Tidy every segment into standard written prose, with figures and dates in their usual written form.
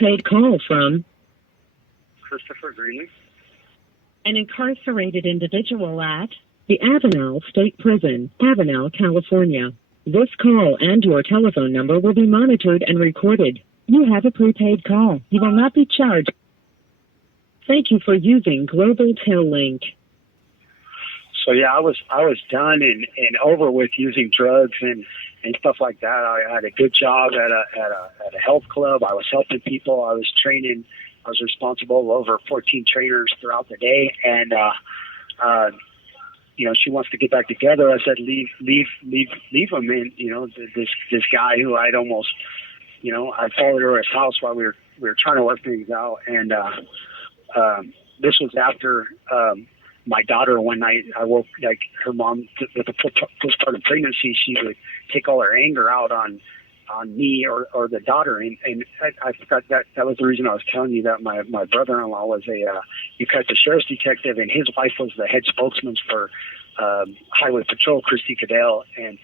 prepaid call from Christopher Greenlee. an incarcerated individual at the Avenel State Prison, Avenel, California. This call and your telephone number will be monitored and recorded. You have a prepaid call. You will not be charged. Thank you for using Global Tel Link. So yeah, I was done and over with using drugs and stuff like that. I had a good job at a health club. I was helping people. I was training. I was responsible for over 14 trainers throughout the day. And she wants to get back together. I said, leave him. And this guy who I'd almost, I followed her to his house while we were trying to work things out. And this was after my daughter. One night I woke, like, her mom with the postpartum pregnancy, she would take all her anger out on me or the daughter, and I forgot that was the reason I was telling you that my brother-in-law was a New Mexico sheriff's detective, and his wife was the head spokesman for Highway Patrol, Christy Cadell, and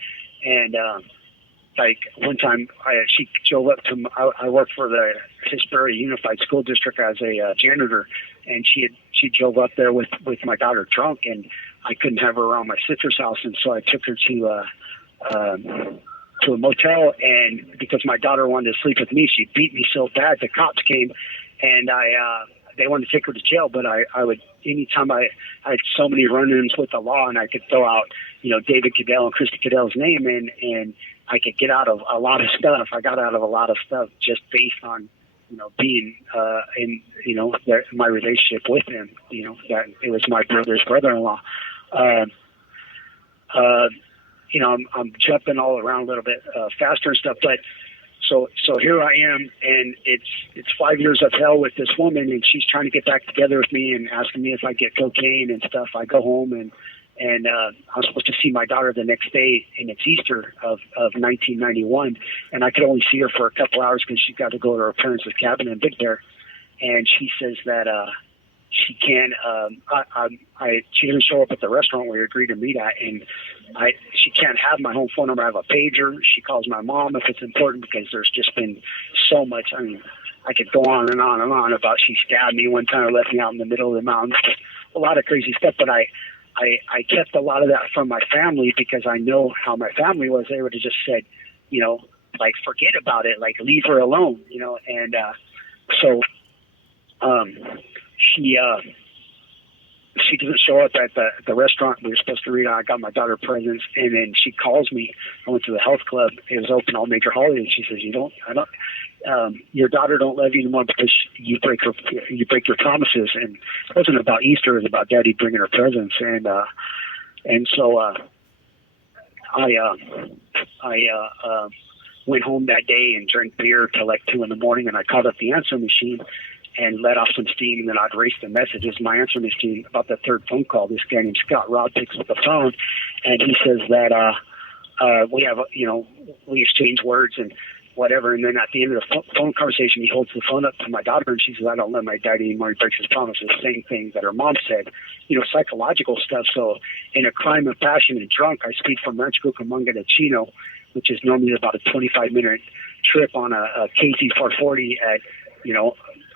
like one time she drove up to I worked for the Hesperia Unified School District as a janitor, and she drove up there with my daughter drunk, and I couldn't have her around my sister's house, and so I took her to a motel, and because my daughter wanted to sleep with me, she beat me so bad the cops came, and they wanted to take her to jail, but I would, anytime I had so many run-ins with the law, and I could throw out David Cadell and Christy Cadell's name, and I could get out of a lot of stuff. I got out of a lot of stuff just based on being in my relationship with him, that it was my brother-in-law. I'm jumping all around a little bit faster and stuff, but so here I am, and it's 5 years of hell with this woman, and she's trying to get back together with me and asking me if I get cocaine and stuff. I go home and I'm supposed to see my daughter the next day, and it's Easter of 1991, and I could only see her for a couple hours because she got to go to her parents' cabin in Big Bear, and she says that she can't. She didn't show up at the restaurant we agreed to meet at, and she can't have my home phone number. I have a pager. She calls my mom if it's important, because there's just been so much. I mean, I could go on and on and on about she stabbed me one time or left me out in the middle of the mountains. A lot of crazy stuff, but I kept a lot of that from my family because I know how my family was. They would have just said, like, forget about it, like, leave her alone, and so she doesn't show up at the restaurant we were supposed to read. I got my daughter presents, and then she calls me. I went to the health club. It was open all major holidays. She says, your daughter don't love you anymore because you break your promises. And it wasn't about Easter. It was about Daddy bringing her presents. And so I went home that day and drank beer till like 2 a.m, and I called up the answer machine and let off some steam, and then I'd erase the messages. My answer machine, about the third phone call, this guy named Scott Rod picks up the phone, and he says that we have, we exchange words and whatever, and then at the end of the phone conversation, he holds the phone up to my daughter, and she says, I don't love my daddy anymore, he breaks his promises, same thing that her mom said, psychological stuff. So in a crime of passion and drunk, I speed from Rancho Cucamonga to Chino, which is normally about a 25-minute trip on a KT 440 at,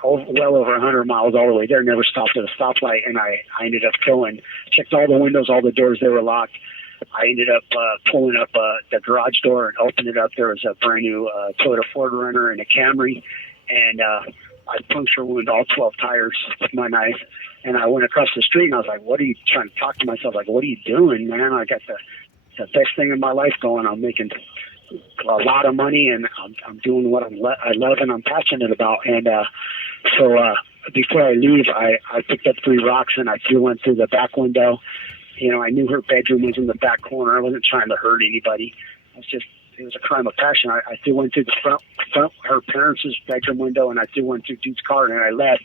well over 100 miles all the way there, never stopped at a stoplight, and I ended up checked all the windows, all the doors, they were locked. I ended up pulling up the garage door and opened it up. There was a brand new Toyota 4Runner and a Camry, and I puncture wounded all 12 tires with my knife, and I went across the street, and I was like, what are you trying to talk to myself? Like, what are you doing, man? I got the best thing in my life going. I'm making a lot of money, and I'm doing what I love and I'm passionate about. And so before I leave, I picked up 3 rocks and I threw one through the back window. I knew her bedroom was in the back corner. I wasn't trying to hurt anybody. It was a crime of passion. I threw one through the front her parents' bedroom window, and I threw one through dude's car, and I left.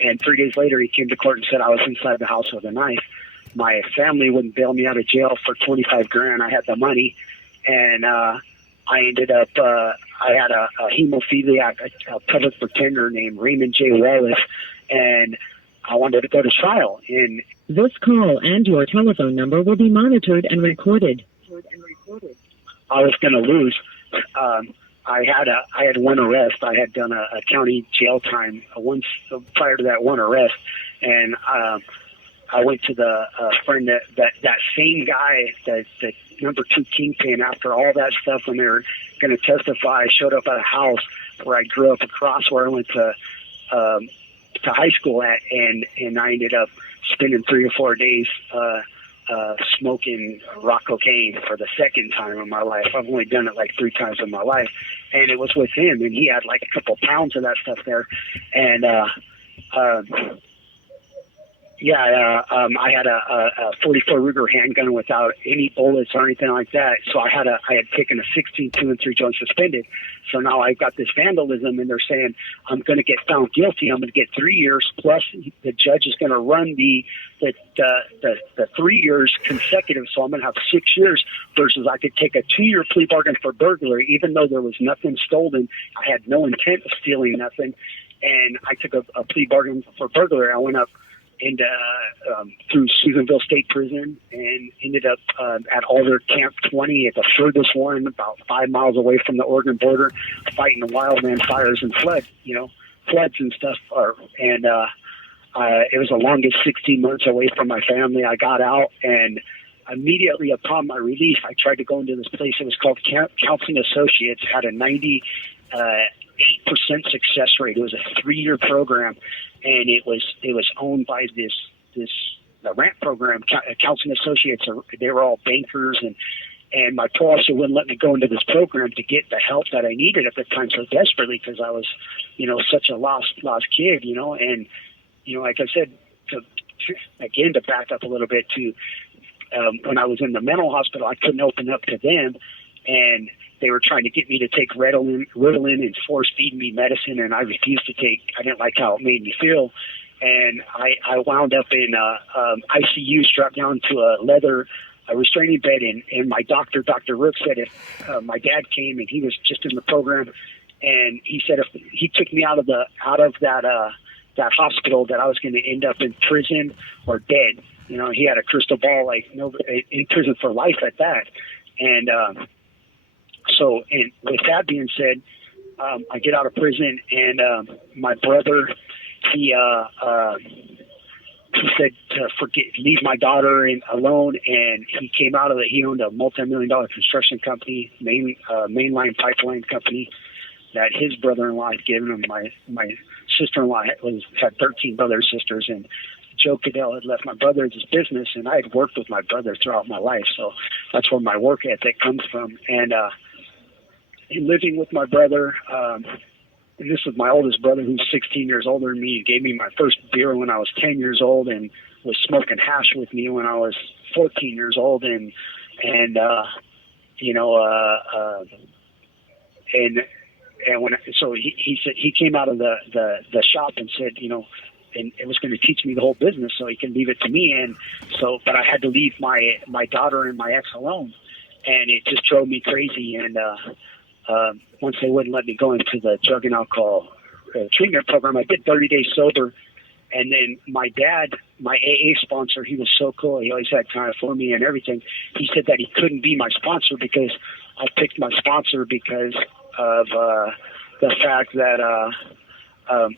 And 3 days later, he came to court and said I was inside the house with a knife. My family wouldn't bail me out of jail for $25,000. I had the money, and I ended up, I had a hemophiliac, a public pretender named Raymond J. Wallace, and I wanted to go to trial. And this call and your telephone number will be monitored and recorded. I was going to lose. I had one arrest. I had done a county jail time once prior to that one arrest, and I went to the friend that same guy, that number 2 kingpin. After all that stuff, when they were going to testify, I showed up at a house where I grew up across where I went to high school at, and I ended up spending 3 or 4 days smoking rock cocaine for the second time in my life. I've only done it like 3 times in my life, and it was with him, and he had like a couple pounds of that stuff there, and I had a 44 Ruger handgun without any bullets or anything like that. So I had taken a 16 2 and 3 joint suspended. So now I've got this vandalism, and they're saying I'm going to get found guilty. I'm going to get 3 years, plus the judge is going to run the 3 years consecutive. So I'm going to have 6 years versus I could take a 2-year plea bargain for burglary, even though there was nothing stolen. I had no intent of stealing nothing, and I took a plea bargain for burglary. I went up and through Susanville State Prison, and ended up at Alder Camp 20 at the furthest one, about 5 miles away from the Oregon border, fighting the wildland fires and floods and stuff. It was the longest 16 months away from my family. I got out, and immediately upon my release, I tried to go into this place. It was called Counseling Associates. Had a 98% success rate. It was a 3-year program, and it was owned by the RAMP program, Counseling Associates. They were all bankers, and my parole officer wouldn't let me go into this program to get the help that I needed at the time so desperately, because I was, such a lost kid, and like I said, to back up a little bit to when I was in the mental hospital, I couldn't open up to them, and they were trying to get me to take Ritalin and force feed me medicine, and I refused to take. I didn't like how it made me feel, and I wound up in ICU, strapped down to a restraining bed, and my doctor, Dr. Rook, said if my dad came, and he was just in the program, and he said if he took me out of that hospital, that I was going to end up in prison or dead. He had a crystal ball, like in prison for life at that, and. So, and with that being said, I get out of prison, and my brother, he said to leave my daughter alone, and he came out of it. He owned a multi-million-dollar construction company, mainline pipeline company, that his brother-in-law had given him. My sister-in-law had 13 brothers and sisters, and Joe Cadell had left my brother his business, and I had worked with my brother throughout my life, so that's where my work ethic comes from. And in living with my brother, and this was my oldest brother, who's 16 years older than me. He gave me my first beer when I was 10 years old, and was smoking hash with me when I was 14 years old, and when he said he came out of the shop and said, and it was going to teach me the whole business, so he can leave it to me. And so, but I had to leave my daughter and my ex alone, and it just drove me crazy. And once they wouldn't let me go into the drug and alcohol treatment program, I did 30 days sober. And then my dad, my AA sponsor, he was so cool. He always had time for me and everything. He said that he couldn't be my sponsor because I picked my sponsor because of the fact that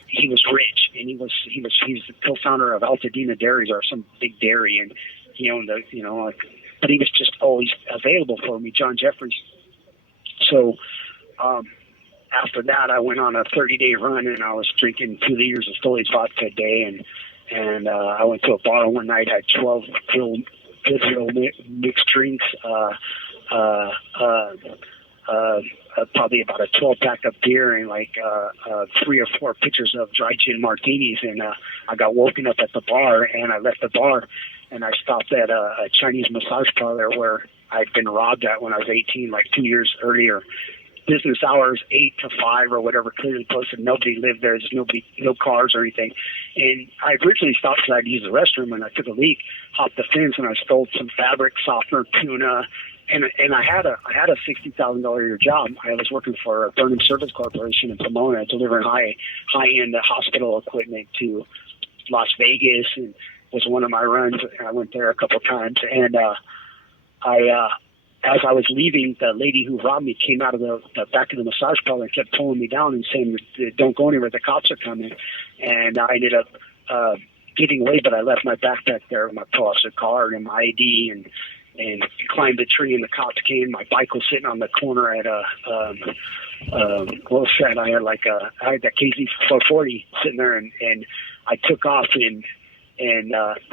he was rich, and he's the co-founder of Altadena Dairies, or some big dairy, and he owned but he was just always available for me, John Jeffries. So after that, I went on a 30-day run, and I was drinking 2 liters of Stoli's vodka a day, and I went to a bar one night, had 12 good mixed drinks, probably about a 12-pack of beer, and like 3 or 4 pitchers of dry gin martinis, and I got woken up at the bar, and I left the bar, and I stopped at a Chinese massage parlor where I'd been robbed at when I was 18, like 2 years earlier. Business hours 8 to 5 or whatever, clearly posted. Nobody lived there. There's no cars or anything. And I originally stopped because I'd use the restroom, and I took a leak, hopped the fence, and I stole some fabric softener, tuna, and I had a $60,000 a year job. I was working for a Burnham Service Corporation in Pomona, delivering high-end hospital equipment to Las Vegas, and was one of my runs. I went there a couple of times, and as I was leaving, the lady who robbed me came out of the back of the massage parlor and kept pulling me down and saying, "Don't go anywhere, the cops are coming." And I ended up getting away, but I left my backpack there, my officer card and my ID, and climbed the tree, and the cops came. My bike was sitting on the corner at what was that? I had that KZ 440 sitting there, and I took off and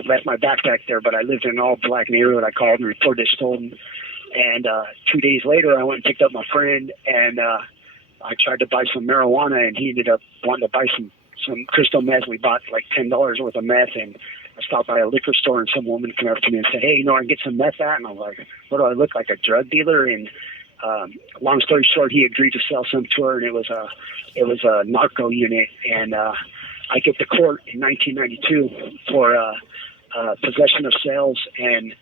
left my backpack there, but I lived in an all black neighborhood. I called and reported it stolen. And 2 days later, I went and picked up my friend, and I tried to buy some marijuana, and he ended up wanting to buy some crystal meth. We bought like $10 worth of meth, and I stopped by a liquor store, and some woman came up to me and said, "Hey, I can get some meth at?" And I'm like, "What do I look like, a drug dealer?" And long story short, he agreed to sell some to her, and it was a narco unit. And I get to court in 1992 for possession of sales and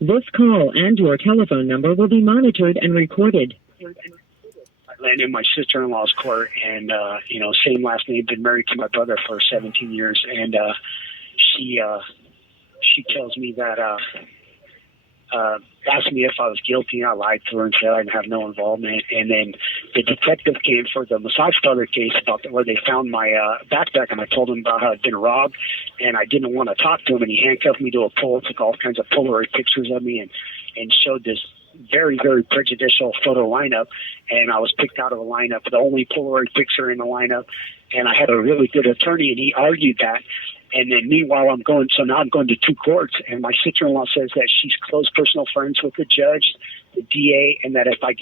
This call and your telephone number will be monitored and recorded. I landed in my sister-in-law's court, and same last name, been married to my brother for 17 years, and she tells me that asked me if I was guilty. I lied to her and said I didn't have no involvement. And then the detective came for the massage parlor case about where they found my backpack, and I told him about how I'd been robbed, and I didn't want to talk to him, and he handcuffed me to a pole, took all kinds of Polaroid pictures of me, and showed this very, very prejudicial photo lineup, and I was picked out of the lineup, the only Polaroid picture in the lineup, and I had a really good attorney, and he argued that. And then meanwhile, now I'm going to two courts, and my sister-in-law says that she's close personal friends with the judge, the DA, and that if I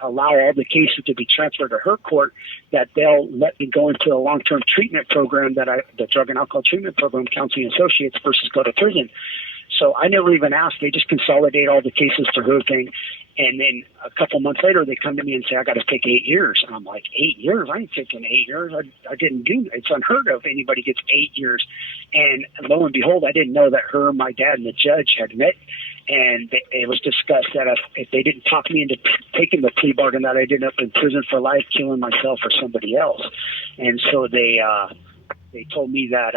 allow all the cases to be transferred to her court, that they'll let me go into a long-term treatment program, the drug and alcohol treatment program, Counseling Associates, versus go to prison. So I never even asked. They just consolidate all the cases to her thing. And then a couple months later, they come to me and say, I got to take 8 years. And I'm like, 8 years? I ain't taking 8 years. I didn't do it. It's unheard of. Anybody gets 8 years. And lo and behold, I didn't know that her, my dad, and the judge had met. And it was discussed that if they didn't talk me into taking the plea bargain, that I'd end up in prison for life, killing myself or somebody else. And so they told me that,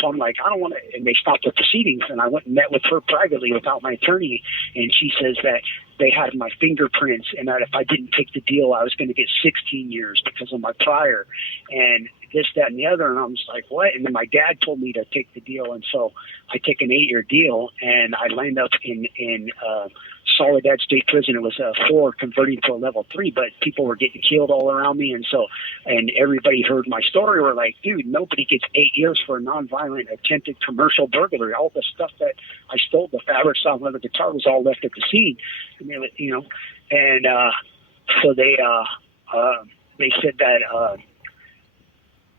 so I'm like, I don't want to, and they stopped the proceedings, and I went and met with her privately without my attorney, and she says that they had my fingerprints, and that if I didn't take the deal, I was going to get 16 years because of my prior, and this, that, and the other, and I'm just like, what? And then my dad told me to take the deal, and so I take an 8-year deal, and I land up in Soledad State Prison. It was a 4 converting to a level 3, but people were getting killed all around me, and everybody heard my story. Were like, dude, nobody gets 8 years for a nonviolent attempted commercial burglary. All the stuff that I stole, the fabric, soft leather guitar, was all left at the scene. And so they said that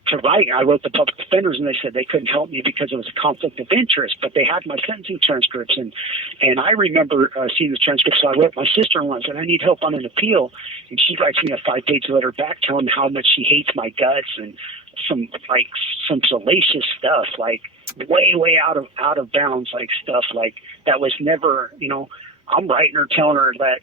to write, I wrote the public defenders, and they said they couldn't help me because it was a conflict of interest, but they had my sentencing transcripts, and I remember seeing the transcripts, so I wrote my sister-in-law and said, I need help on an appeal, and she writes me a 5-page letter back telling me how much she hates my guts, and some salacious stuff, like way out of bounds, like stuff like that was never, I'm writing her, telling her that,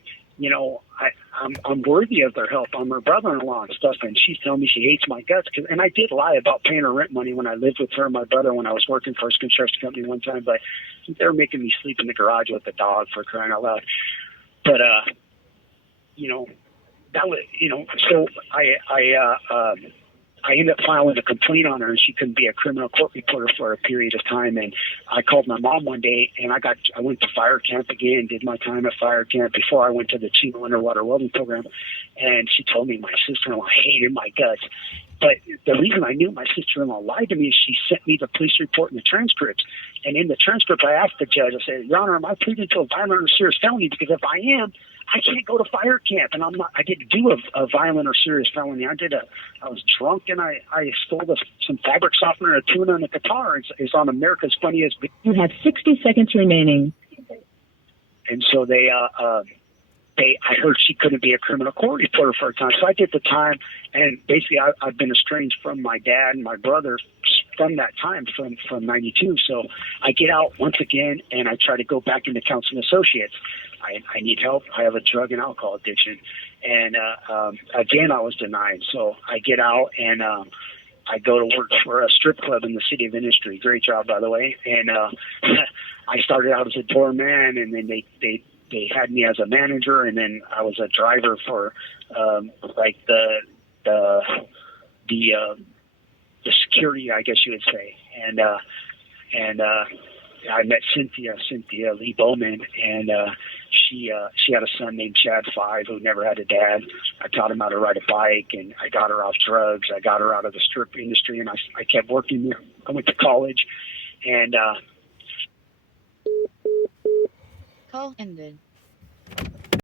I'm worthy of their help. I'm her brother-in-law and stuff, and she's telling me she hates my guts. And I did lie about paying her rent money when I lived with her and my brother when I was working for a construction company one time, but they were making me sleep in the garage with the dog, for crying out loud. But, that was, so I ended up filing a complaint on her, and she couldn't be a criminal court reporter for a period of time. And I called my mom one day, and I went to fire camp again, did my time at fire camp before I went to the Chino Underwater Welding Program. And she told me my sister-in-law hated my guts. But the reason I knew my sister-in-law lied to me is she sent me the police report and the transcripts. And in the transcript, I asked the judge, I said, Your Honor, am I pleading to a violent or serious felony? Because if I am, I can't go to fire camp, and I didn't do a violent or serious felony. I was drunk, and I stole some fabric softener, a tuna, and a guitar. It's on America's Funniest Videos. You have 60 seconds remaining. And so I heard she couldn't be a criminal court reporter for a time, so I did the time. And basically, I've been estranged from my dad and my brother from that time, from 92. So I get out once again, and I try to go back into Counseling Associates. I need help. I have a drug and alcohol addiction. And again, I was denied. So I get out, and I go to work for a strip club in the city of Industry. Great job, by the way. And I started out as a doorman, and then they had me as a manager, and then I was a driver for like the security, I guess you would say, and I met Cynthia Lee Bowman, and she had a son named Chad 5 who never had a dad. I taught him how to ride a bike, and I got her off drugs. I got her out of the strip industry, and I kept working there. I went to college, and Call ended.